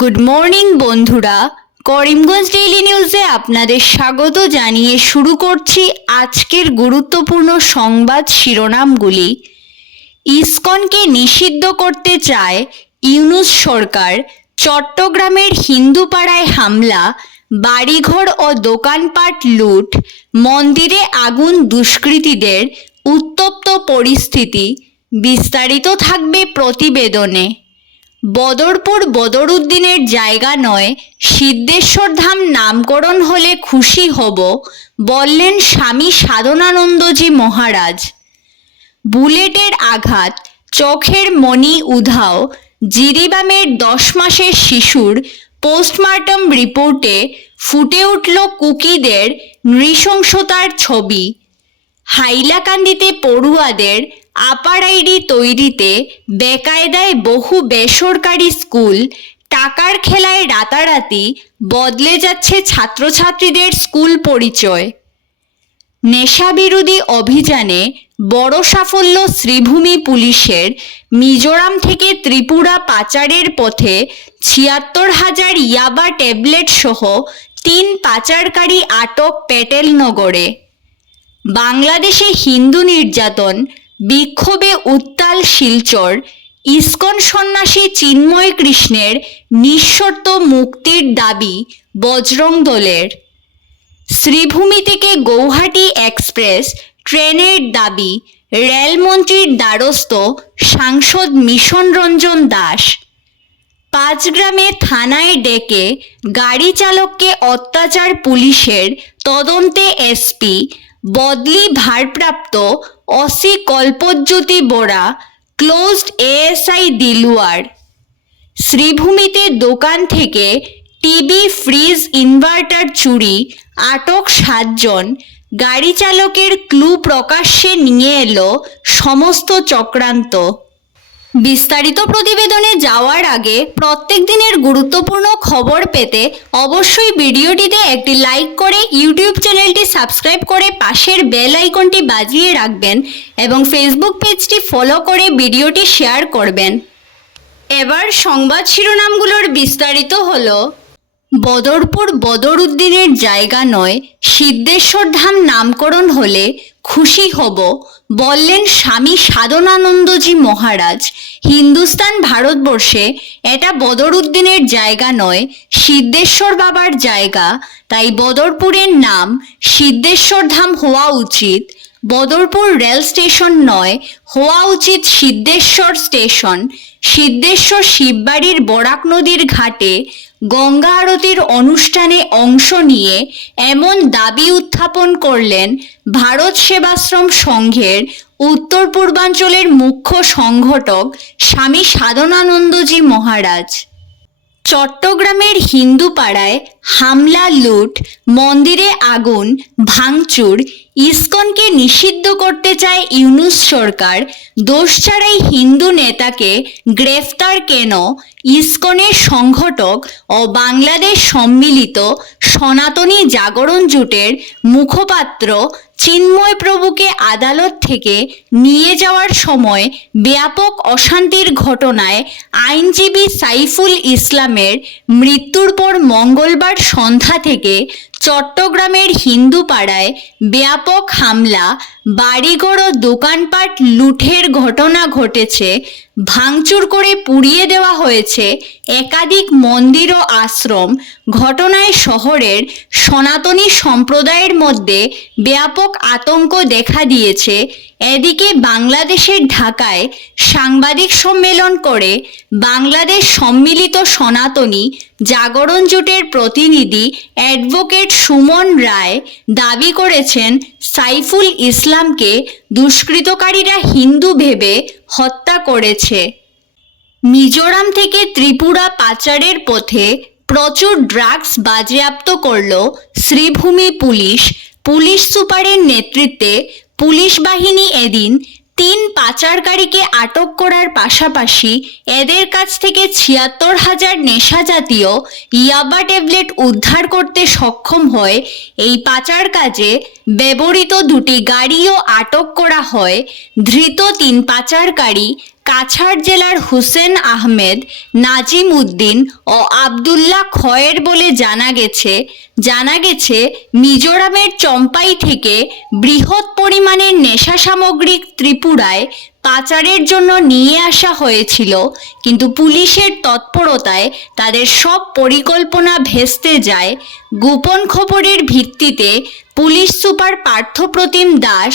Good morning বন্ধুরা, Karimganj daily নিউজে আপনাদের স্বাগত জানিয়ে শুরু করছি আজকের গুরুত্বপূর্ণ সংবাদ শিরোনামগুলি। ইসকনকে নিষিদ্ধ করতে চায় ইউনূস সরকার, চট্টগ্রামের হিন্দুপাড়ায় হামলা, বাড়িঘর ও দোকানপাট লুট, মন্দিরে আগুন, দুষ্কৃতীদের উত্তপ্ত পরিস্থিতি। বিস্তারিত থাকবে প্রতিবেদনে। বদরপুর বদরুদ্দিনের জায়গা নয়, সিদ্ধেশ্বর ধাম নামকরণ হলে খুশি হব, বললেন স্বামী সাধনানন্দজি মহারাজ। বুলেটের আঘাত, চোখের মণি উধাও, জিরিবামের 10 মাসের শিশুর পোস্টমর্টম রিপোর্টে ফুটে উঠল কুকিদের নৃশংসতার ছবি। হাইলাকান্দিতে পড়ুয়াদের আপার আইডি তৈরিতে বেকায়দায় বহু বেসরকারি স্কুল, টাকার খেলায় রাতারাতি বদলে যাচ্ছে ছাত্রছাত্রীদের স্কুল পরিচয়। নেশাবিরোধী অভিযানে বড় সাফল্য শ্রীভূমি পুলিশের। মিজোরাম থেকে ত্রিপুরা পাচারের পথে ৭৬,০০০ ইয়াবা ট্যাবলেট সহ ৩ পাচারকারী আটক পেটেলনগরে। বাংলাদেশে হিন্দু নির্যাতন, বিক্ষোভে উত্তাল শিলচর। ইসকন সন্ন্যাসী চিন্ময় কৃষ্ণের নিঃশর্ত মুক্তির দাবি বজরং দলের। শ্রীভূমি থেকে গৌহাটি এক্সপ্রেস ট্রেনের দাবি রেলমন্ত্রীর দ্বারস্থ সাংসদ মিশন রঞ্জন দাস। পাঁচগ্রামে থানায় ডেকে গাড়ি চালককে অত্যাচার পুলিশের, তদন্তে এসপি, বদলি ভারপ্রাপ্ত OC Kalpajyoti Bora, closed ASI Dilwar. শ্রীভূমিতে দোকান থেকে টিভি, ফ্রিজ, ইনভার্টার চুরি, আটক 7 জন। গাড়ি চালকের ক্লু প্রকাশ্যে নিয়ে এলো সমস্ত চক্রান্ত। বিস্তারিত প্রতিবেদনে যাওয়ার আগে প্রত্যেক দিনের গুরুত্বপূর্ণ খবর পেতে অবশ্যই ভিডিওটিতে একটি লাইক করে ইউটিউব চ্যানেলটি সাবস্ক্রাইব করে পাশের বেল আইকনটি বাজিয়ে রাখবেন এবং ফেসবুক পেজটি ফলো করে ভিডিওটি শেয়ার করবেন। এবার সংবাদ শিরোনামগুলোর বিস্তারিত হলো। বদরপুর বদরুদ্দিনের জায়গা নয়, সিদ্ধেশ্বর ধাম নামকরণ হলে খুশি হব, বললেন স্বামী সাধনানন্দজি মহারাজ। হিন্দুস্তান ভারতবর্ষে এটা বদরুদ্দিনের জায়গা নয়, সিদ্ধেশ্বর বাবার জায়গা। তাই বদরপুরের নাম সিদ্ধেশ্বর ধাম হওয়া উচিত। বদরপুর রেল স্টেশন নয়, হওয়া উচিত সিদ্ধেশ্বর স্টেশন। সিদ্ধেশ্বর শিববাড়ির বরাক নদীর ঘাটে গঙ্গা আরতির অনুষ্ঠানে অংশ নিয়ে এমন দাবি উত্থাপন করলেন ভারত সেবাশ্রম সংঘের উত্তর পূর্বাঞ্চলের মুখ্য সংগঠক স্বামী সাধনানন্দজি মহারাজ। চট্টগ্রামের হিন্দুপাড়ায় হামলা, লুট, মন্দিরে আগুন, ভাঙচুর। ইসকনকে নিষিদ্ধ করতে চায় ইউনূস সরকার। দোষ ছাড়াই হিন্দু নেতাকে গ্রেফতার কেন? ইসকনের সংগঠক ও বাংলাদেশ সম্মিলিত সনাতনী জাগরণ জোটের মুখপাত্র চিন্ময় প্রভুকে আদালত থেকে নিয়ে যাওয়ার সময় ব্যাপক অশান্তির ঘটনায় আইনজীবী সাইফুল ইসলামের মৃত্যুর পর মঙ্গলবার সন্ধ্যা থেকে চট্টগ্রামের হিন্দুপাড়ায় ব্যাপক হামলা, বাড়িঘর ও দোকানপাট লুঠের ঘটনা ঘটেছে। ভাঙচুর করে পুড়িয়ে দেওয়া হয়েছে একাধিক মন্দির ও আশ্রম। ঘটনায় শহরের সনাতনী সম্প্রদায়ের মধ্যে ব্যাপক আতঙ্ক দেখা দিয়েছে। এদিকে বাংলাদেশের ঢাকায় সাংবাদিক সম্মেলন করে বাংলাদেশ সম্মিলিত সনাতনী জাগরণ জোটের প্রতিনিধি অ্যাডভোকেট সুমন রায় দাবি করেছেন সাইফুল ইসলামকে দুষ্কৃতকারীরা হিন্দু ভেবে হত্যা করেছে। মিজোরাম থেকে ত্রিপুরা পাচারের পথে প্রচুর ড্রাগস বাজেয়াপ্ত করল শ্রীভূমি পুলিশ। পুলিশ সুপারের নেতৃত্বে পুলিশ বাহিনী এদিন 3 পাচারকারীকে আটক করার পাশাপাশি এদের কাছ থেকে ৭৬,০০০ নেশাজাতীয় ইয়াবা ট্যাবলেট উদ্ধার করতে সক্ষম হয়। এই পাচার কাজে ব্যবহৃত 2টি গাড়িও আটক করা হয়। ধৃত 3 পাচারকারী কাছাড় জেলার হুসেন আহমেদ, নাজিম উদ্দিন ও আবদুল্লাহ খয়ের বলে জানা গেছে মিজোরামের চম্পাই থেকে বৃহৎ পরিমাণের নেশা সামগ্রী ত্রিপুরায় পাচারের জন্য নিয়ে আসা হয়েছিল, কিন্তু পুলিশের তৎপরতায় তাদের সব পরিকল্পনা ভেস্তে যায়। গোপন খবরের ভিত্তিতে পুলিশ সুপার পার্থপ্রতিম দাস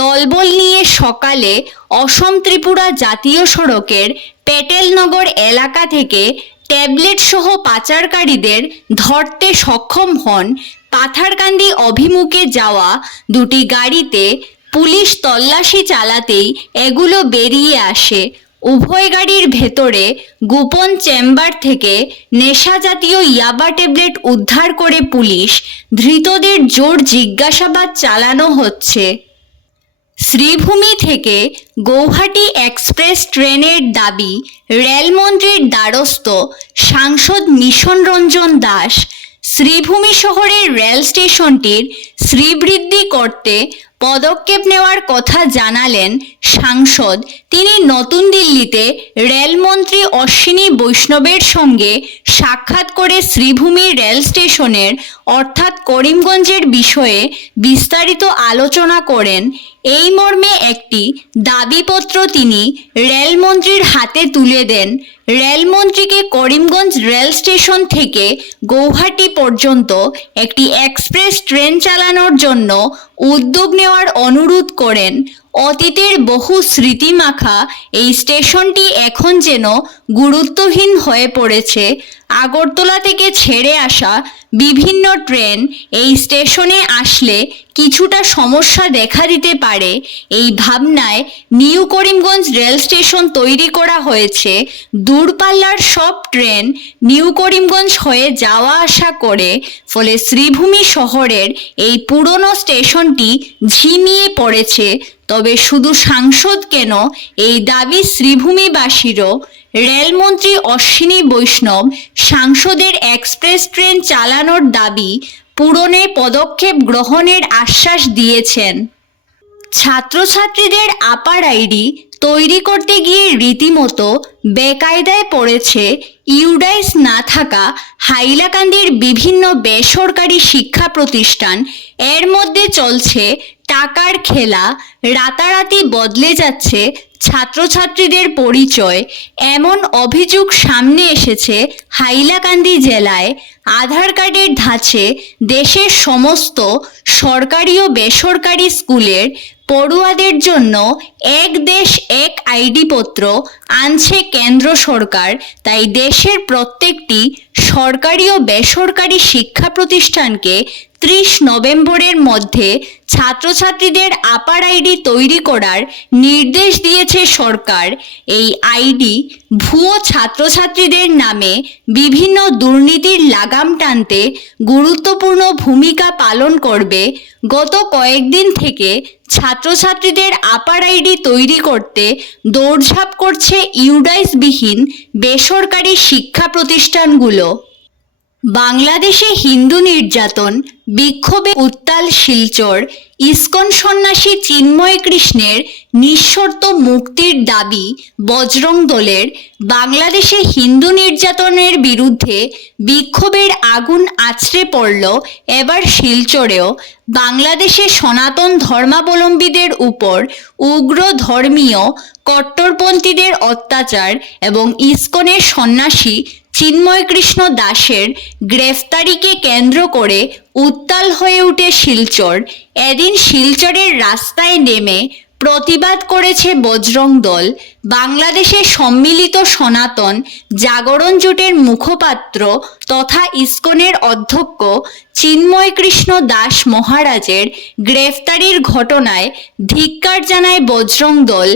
দলবল নিয়ে সকালে অসম ত্রিপুরা জাতীয় সড়কের পেটেলনগর এলাকা থেকে ট্যাবলেট সহ পাচারকারীদের ধরতে সক্ষম হন। পাথারকান্দি অভিমুখে যাওয়া দুটি গাড়িতে পুলিশ তল্লাশি চালাতেই এগুলো বেরিয়ে আসে। উভয় গাড়ির ভেতরে গোপন চেম্বার থেকে নেশা জাতীয় ইয়াবা ট্যাবলেট উদ্ধার করে পুলিশ। ধৃতদের জোর জিজ্ঞাসাবাদ চালানো হচ্ছে। শ্রীভূমি থেকে গৌহাটি এক্সপ্রেস ট্রেনের দাবি রেলমন্ত্রীর দ্বারস্থ সাংসদ মিশন রঞ্জন দাস। শ্রীভূমি শহরের রেল স্টেশনটির শ্রীবৃদ্ধি করতে পদক্ষেপ নেওয়ার কথা জানালেন সাংসদ। তিনি নতুন দিল্লিতে রেলমন্ত্রী অশ্বিনী বৈষ্ণবের সঙ্গে সাক্ষাৎ করে শ্রীভূমি রেল স্টেশনের অর্থাৎ করিমগঞ্জের বিষয়ে বিস্তারিত আলোচনা করেন। এই মর্মে একটি দাবিপত্র তিনি রেলমন্ত্রীর হাতে তুলে দেন। রেলমন্ত্রীকে করিমগঞ্জ রেল স্টেশন থেকে গৌহাটি পর্যন্ত একটি এক্সপ্রেস ট্রেন চালানোর জন্য উদ্যোগ নেওয়ার অনুরোধ করেন। অতীতের বহু স্মৃতিমাখা এই স্টেশনটি এখন যেন গুরুত্বহীন হয়ে পড়েছে। আগরতলা থেকে ছেড়ে আসা বিভিন্ন ট্রেন এই স্টেশনে আসলে কিছুটা সমস্যা দেখা দিতে পারে। এই ভাবনায় নিউ করিমগঞ্জ রেল স্টেশন তৈরি করা হয়েছে। দূরপাল্লার সব ট্রেন নিউ করিমগঞ্জ হয়ে যাওয়া আসা করে, ফলে শ্রীভূমি শহরের এই পুরনো স্টেশনটি ঝিমিয়ে পড়েছে। তবে শুধু সাংসদ কেন, এই দাবি শ্রীভূমিবাসীরও। রেলমন্ত্রী অশ্বিনী বৈষ্ণব সাংসদের এক্সপ্রেস ট্রেন চালানোর দাবি পূরণে পদক্ষেপ গ্রহণের আশ্বাস দিয়েছেন। ছাত্রছাত্রীদের আপার আইডি তৈরি করতে গিয়ে রীতিমতো বেকায়দায় পড়েছে ইউডাইস না থাকা হাইলাকান্দির বিভিন্ন বেসরকারি শিক্ষা প্রতিষ্ঠান। এর মধ্যে চলছে টাকার খেলা। রাতারাতি বদলে যাচ্ছে ছাত্রছাত্রীদের পরিচয়। এমন অভিযোগ সামনে এসেছে হাইলাকান্দি জেলায়। আধার কার্ডের ধাঁচে দেশের সমস্ত সরকারি ও বেসরকারি স্কুলের পড়ুয়াদের জন্য এক দেশ এক আইডি পত্র আনছে কেন্দ্র সরকার। তাই দেশের প্রত্যেকটি সরকারি ও বেসরকারি শিক্ষা প্রতিষ্ঠানকে 30 নভেম্বরের মধ্যে ছাত্রছাত্রীদের আপার আইডি তৈরি করার নির্দেশ দিয়েছে সরকার। এই আইডি ভুয়ো ছাত্রছাত্রীদের নামে বিভিন্ন দুর্নীতির লাগাম টানতে গুরুত্বপূর্ণ ভূমিকা পালন করবে। গত কয়েকদিন থেকে ছাত্রছাত্রীদের আপার আইডি তৈরি করতে দৌড়ঝাঁপ করছে ইউডাইসবিহীন বেসরকারি শিক্ষা প্রতিষ্ঠানগুলো। বাংলাদেশে হিন্দু নির্যাতন বিক্ষোভে উত্তাল শিলচর। ইসকন সন্ন্যাসী চিন্ময় কৃষ্ণের নিঃশর্ত মুক্তির দাবি বজরং দলের। বাংলাদেশে হিন্দু নির্যাতনের বিরুদ্ধে বিক্ষোভের আগুন আছড়ে পড়ল এবার শিলচরেও। বাংলাদেশে সনাতন ধর্মাবলম্বীদের উপর উগ্র ধর্মীয় কট্টরপন্থীদের অত্যাচার এবং ইসকনের সন্ন্যাসী চিন্ময় কৃষ্ণ দাসের গ্রেফতারিকে কেন্দ্র করে উত্তাল হয়ে ওঠে শিলচর। এদিন শিলচরের রাস্তায় নেমে প্রতিবাদ করেছে বজরং দল। বাংলাদেশের সম্মিলিত সনাতন জাগরণ জোটের মুখপাত্র তথা ইসকনের অধ্যক্ষ চিন্ময় কৃষ্ণ দাস মহারাজের গ্রেফতারির ঘটনায় ধিক্কার জানায় বজরং দল।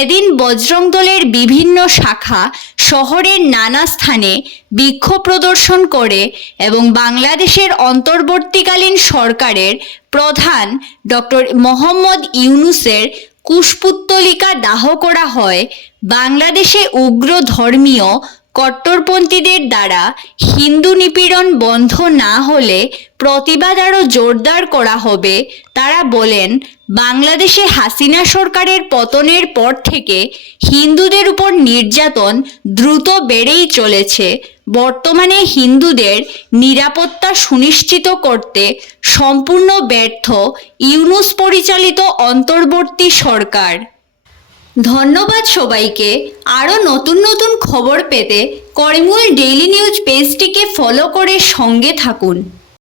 এদিন বজরং দলের বিভিন্ন শাখা শহরের নানা স্থানে বিক্ষোভ প্রদর্শন করে এবং বাংলাদেশের অন্তর্বর্তীকালীন সরকারের প্রধান ডক্টর মোহাম্মদ ইউনূসের কুশপুত্তলিকা দাহ করা হয়। বাংলাদেশে উগ্র ধর্মীয় কট্টরপন্থীদের দ্বারা হিন্দু নিপীড়ন বন্ধ না হলে প্রতিবাদ আরও জোরদার করা হবে। তারা বলেন, বাংলাদেশে হাসিনা সরকারের পতনের পর থেকে হিন্দুদের উপর নির্যাতন দ্রুত বেড়েই চলেছে। বর্তমানে হিন্দুদের নিরাপত্তা সুনিশ্চিত করতে সম্পূর্ণ ব্যর্থ ইউনূস পরিচালিত অন্তর্বর্তী সরকার। ধন্যবাদ সবাইকে। আরও নতুন নতুন খবর পেতে করিমুল ডেইলি নিউজ পেজটিকে ফলো করে সঙ্গে থাকুন।